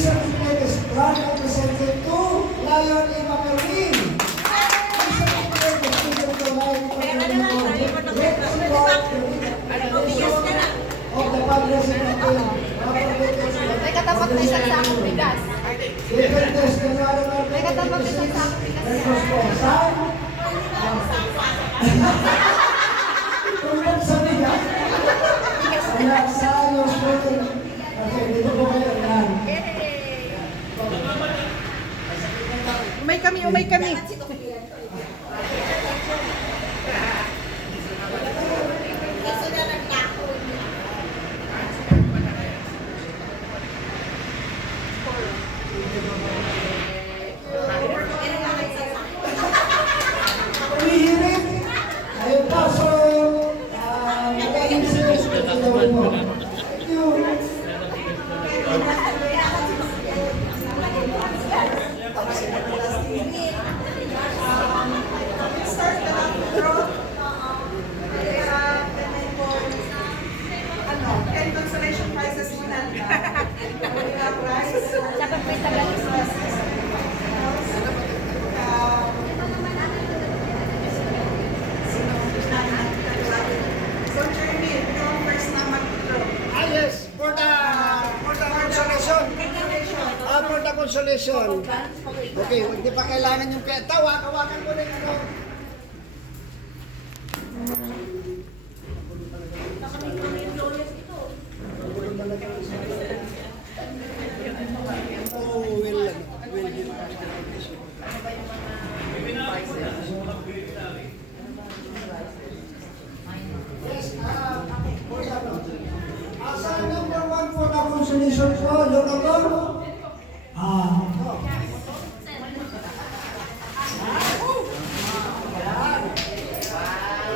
Lisa Figueres, grand representative to Lion Eva Merlin. Lisa Figueres, student to Lion Eva Merlin. Great support of the Padres in the team. May katapat na isang sakong bigas. May katapat na isang sakong bigas. Kung sa bigas, kaya sa yung shooting. Okay, dito po kayo. Yan. Umay kami. Umihirit. Ayun pa, so, magaling sila sa gawin mo. Thank you. Consolation prizes muna. Dapat may tagalis. So, Jeremy, ikaw ang first na mag-draw. Yes, for the consolation. For the consolation. Okay, hindi pa kailangan yung kaya. Hawakan ko na yung ano. Oh, Asa number 1 for the consolation po, yung number? We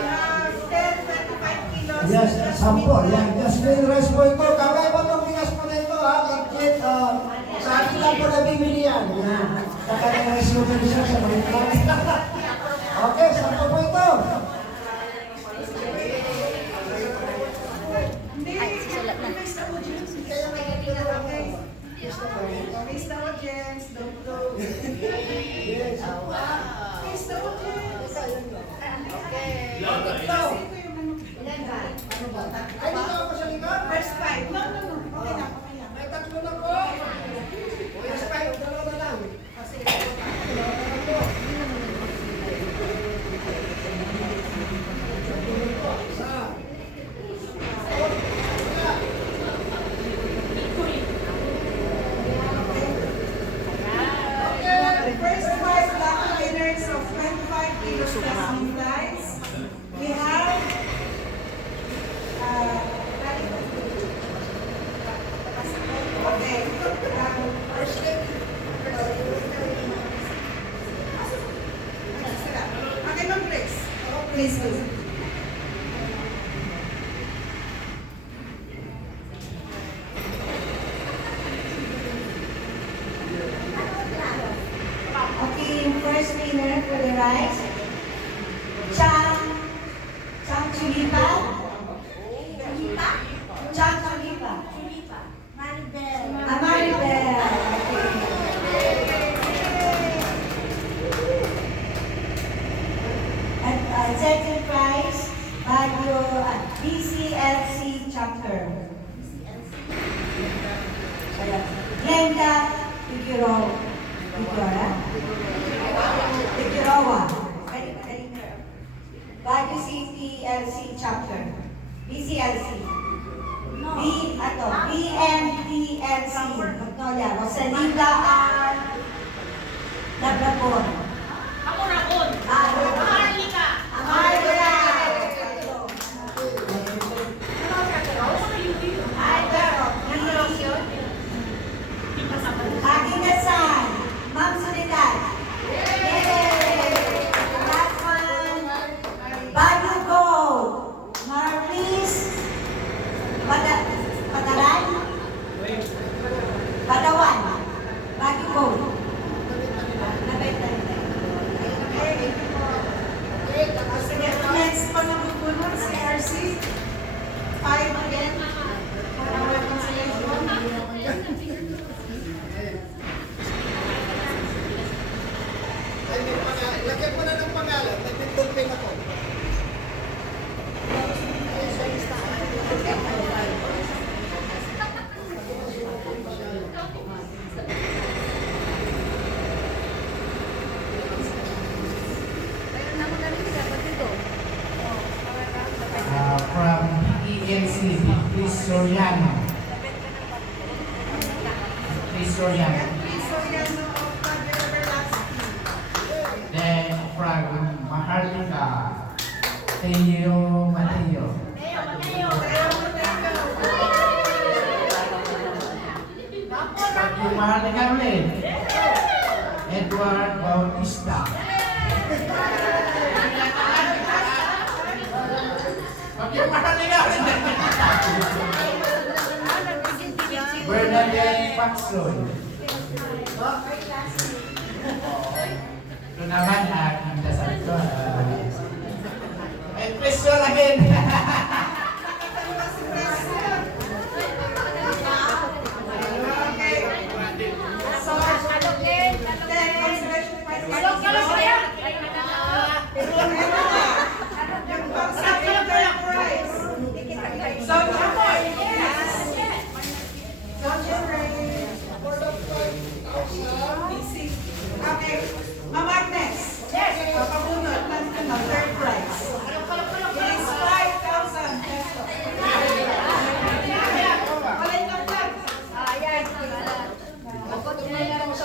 have 10, 25 kilos. Yes, sampo. Yan, just may rice po ito. Kakaiba itong bigas po na ito, ha? Legit, sa akin lang po nabibili yan. Yan. Kakaiba rice po na siya sa mga Okay, sampo po ito. Ay, susulat na. Face the audience. Face the audience. Don't go. Yes. Face the audience. Ito. Ito yung ano. Ay, dito ako sa likod. First five. No. Okay lang. May tatlo na po. First five, dalawa na lang. Dalawa na lang po. Isa. The first five lucky winners of 25 kilos plus in prize. We have okay. Okay, ma'am, please. Please. Okay, yung first winner for the rice, Chang Chulipa. Chang Chulipa. Maribel. At second prize, Baguio at BCLC chapter. Glenda Figueroa. Baguio City LC chapter. BCLC. BMTLC. Magnolia. Rosalinda R. Labrabon. Ako Raon. Maharlika. Maharlika. Ay, pero. Aking kasal. Ma'am Soledad. Yay! Last one. Baguio Gold. Marlis. Padawan. Baguio Gold. Next pa na pupunod si RC. 5 again. For our consolation. lagyan mo na ng pangalan. Nag-dolphin ako. Mayroon na mo namin siya. Ba't dito? From ENCB, Chris Soriano. Chris Soriano. Please, Soriano of Padre Everlasting. Then from Maharlika, Teo Mateo. From Maharlika ulit, Edward Bautista. From Maharlika ulit, Bernadette Paxson. Ito naman, aking dasal ko. May question again. Okay. So, Alok din. then, consolation prize. Alok, alok kaya. Yung pang-second prize. So, Chapoy. So, Jeffrey. Easy. Okay. Ma'am Agnes. Yes. Kapabunod ng third prize. It is 5,000 pesos. Balik ka lang. Ayan. Abot na lang ito.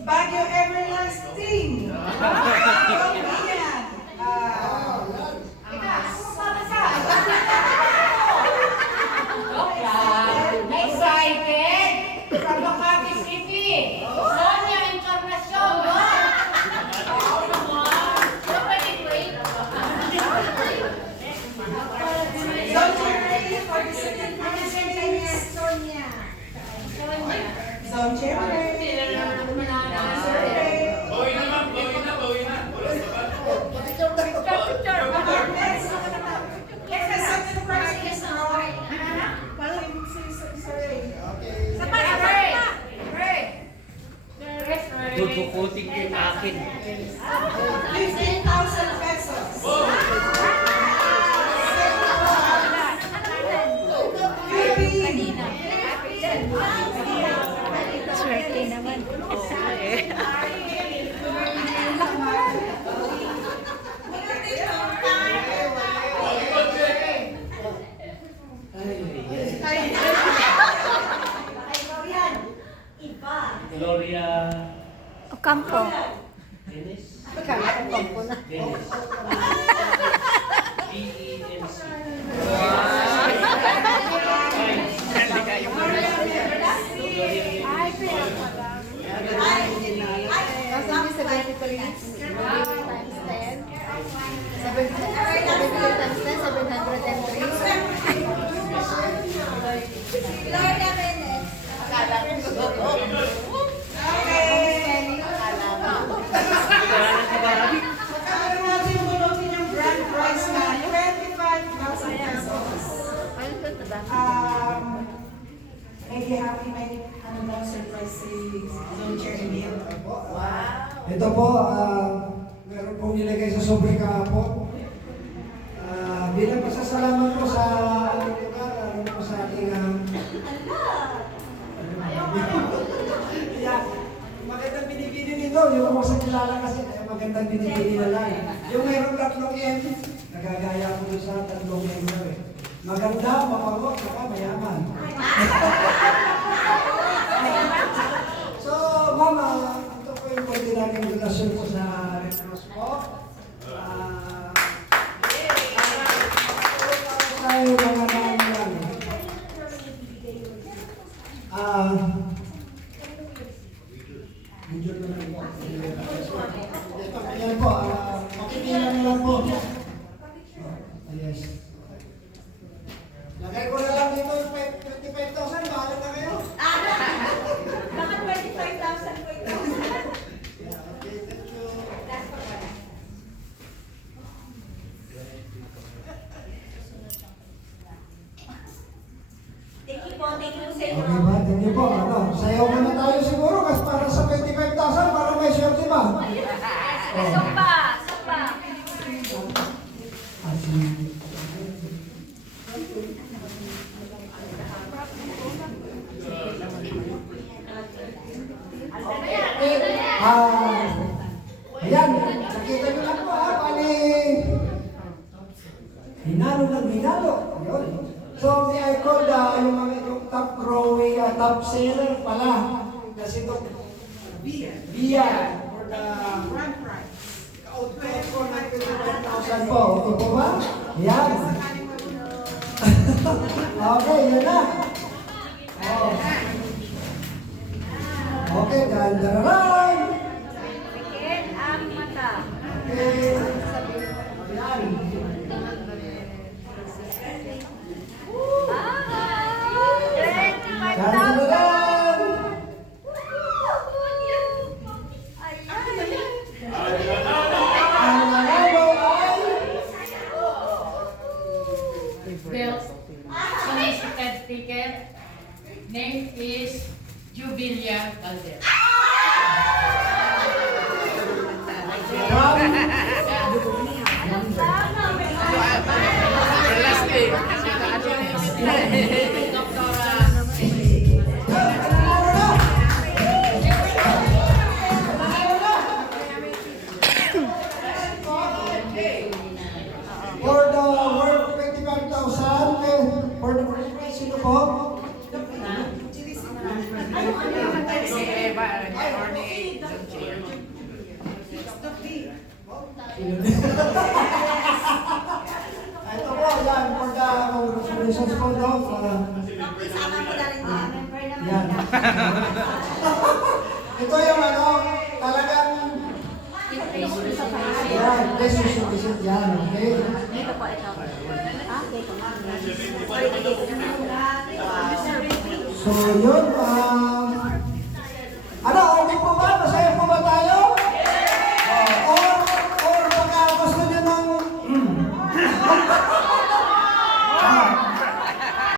Baguio Everlasting. Korean. Excited! From Makati City! Sonia Encarnacion! Oo naman! Pero pwede wait. Zone Cherry for the second prize is Sonia. Zone Cherry. Second prize is Tutukutin ko yung akin. 15,000 pesos. Swerte naman. Gloria Ocampo. Dennis. Ocampo na. Dennis. DENC. Ay, Kasi 70 times 10. 70 times 10, 703. Gloria Menez. Okay. Magkakaroon natin yung bunutin yung grand prize na 25,000 pesos. May ano daw surprise si Zone Chair Emil. Ito po, meron pong nilagay sa sobre kahapon. Bilang pasasalamat po sa ating lugar, ano po sa ating yeah, magandang binibili nito, yung po sa kilala kasi, magandang binibili na lang. Yung mayroong 3 M, nagagaya ko doon sa 3 M na eh. Maganda, mapango, saka mayaman. So, mama, ito po yung pwede namin donasyon po sa Red Cross po. Tayo mga namin. Medyo na lang po. Ayan po, makikilan na lang po. Yes. Lagay ko na lang dito yung 25,000, bahala na kayo. po, ano, sayaw muna tayo siguro kasi para sa 25,000 para may share, di ba? Sumba! Sumba! Ayan, nakita nyo lang po bali, hinalo lang hinalo. Ayun. So, I call yung mga yung top growing, top seller pala. Kasi ito, Bia, for the Grand prize. output ko ng 25,000 po. Ito po ba? Ayan. Okay, yan na. Oh. Okay, dan-dararan. Pikit ang mata. Okay. Ayan. Dan-dararan. Ang nanalo ay Belt. Solicited ticket. Name is Jubilia Valdez. for the worth 25,000, for the first prize, sino po? Ito po, yan, for the congratulations po, Doc. Isama mo na rin yan. Yan. Ito yung ano, talagang, yan, pesos yung visit yan, okay? Dito po ito. Ah, dito. So, yun,